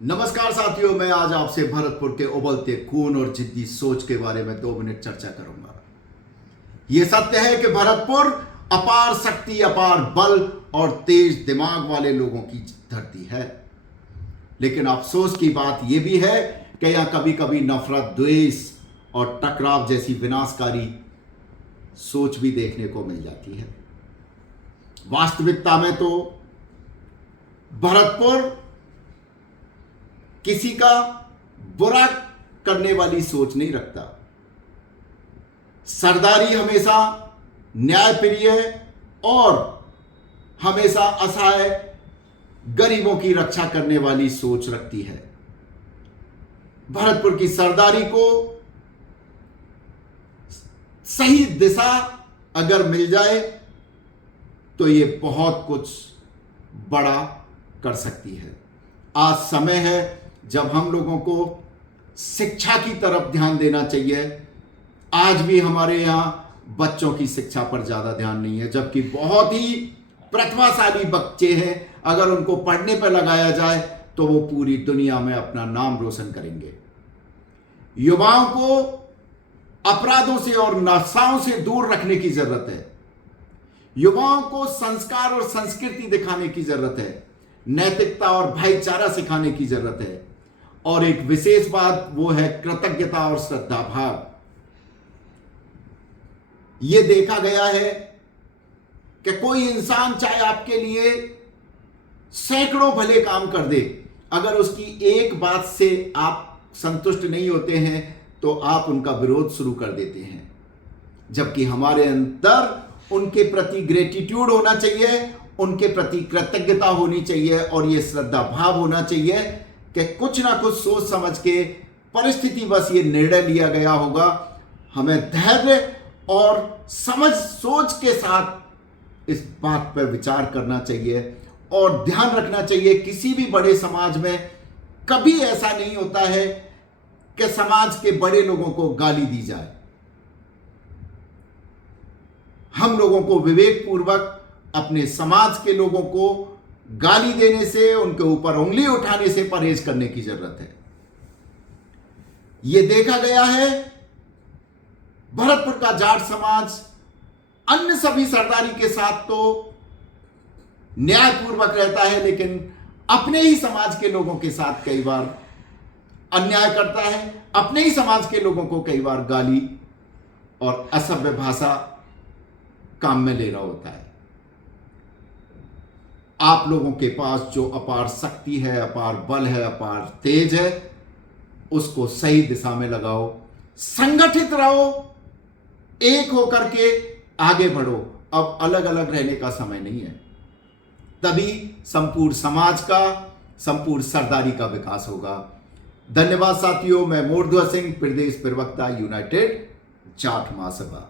नमस्कार साथियों, मैं आज आपसे भरतपुर के उबलते खून और जिद्दी सोच के बारे में 2 मिनट चर्चा करूंगा। यह सत्य है कि भरतपुर अपार शक्ति, अपार बल और तेज दिमाग वाले लोगों की धरती है। लेकिन अफसोस की बात यह भी है कि यहां कभी कभी नफरत, द्वेष और टकराव जैसी विनाशकारी सोच भी देखने को मिल जाती है। वास्तविकता में तो भरतपुर किसी का बुरा करने वाली सोच नहीं रखता। सरदारी हमेशा न्यायप्रिय और हमेशा असहाय गरीबों की रक्षा करने वाली सोच रखती है। भरतपुर की सरदारी को सही दिशा अगर मिल जाए तो ये बहुत कुछ बड़ा कर सकती है। आज समय है जब हम लोगों को शिक्षा की तरफ ध्यान देना चाहिए। आज भी हमारे यहाँ बच्चों की शिक्षा पर ज़्यादा ध्यान नहीं है, जबकि बहुत ही प्रतिभाशाली बच्चे हैं। अगर उनको पढ़ने पर लगाया जाए तो वो पूरी दुनिया में अपना नाम रोशन करेंगे। युवाओं को अपराधों से और नशाओं से दूर रखने की जरूरत है। युवाओं को संस्कार और संस्कृति दिखाने की जरूरत है। नैतिकता और भाईचारा सिखाने की जरूरत है। और एक विशेष बात वो है कृतज्ञता और श्रद्धा भाव। यह देखा गया है कि कोई इंसान चाहे आपके लिए सैकड़ों भले काम कर दे, अगर उसकी एक बात से आप संतुष्ट नहीं होते हैं तो आप उनका विरोध शुरू कर देते हैं। जबकि हमारे अंदर उनके प्रति ग्रेटिट्यूड होना चाहिए, उनके प्रति कृतज्ञता होनी चाहिए और यह श्रद्धा भाव होना चाहिए कि कुछ ना कुछ सोच समझ के परिस्थिति बस ये निर्णय लिया गया होगा। हमें धैर्य और समझ सोच के साथ इस बात पर विचार करना चाहिए और ध्यान रखना चाहिए। किसी भी बड़े समाज में कभी ऐसा नहीं होता है कि समाज के बड़े लोगों को गाली दी जाए। हम लोगों को विवेकपूर्वक अपने समाज के लोगों को गाली देने से, उनके ऊपर उंगली उठाने से परहेज करने की जरूरत है। यह देखा गया है भरतपुर का जाट समाज अन्य सभी सरदारी के साथ तो न्यायपूर्वक रहता है, लेकिन अपने ही समाज के लोगों के साथ कई बार अन्याय करता है। अपने ही समाज के लोगों को कई बार गाली और असभ्य भाषा काम में ले रहा होता है। आप लोगों के पास जो अपार शक्ति है, अपार बल है, अपार तेज है, उसको सही दिशा में लगाओ, संगठित रहो, एक होकर के आगे बढ़ो। अब अलग अलग रहने का समय नहीं है। तभी संपूर्ण समाज का, संपूर्ण सरदारी का विकास होगा। धन्यवाद साथियों। मैं मूर्धवर सिंह, प्रदेश प्रवक्ता, यूनाइटेड जाट महासभा।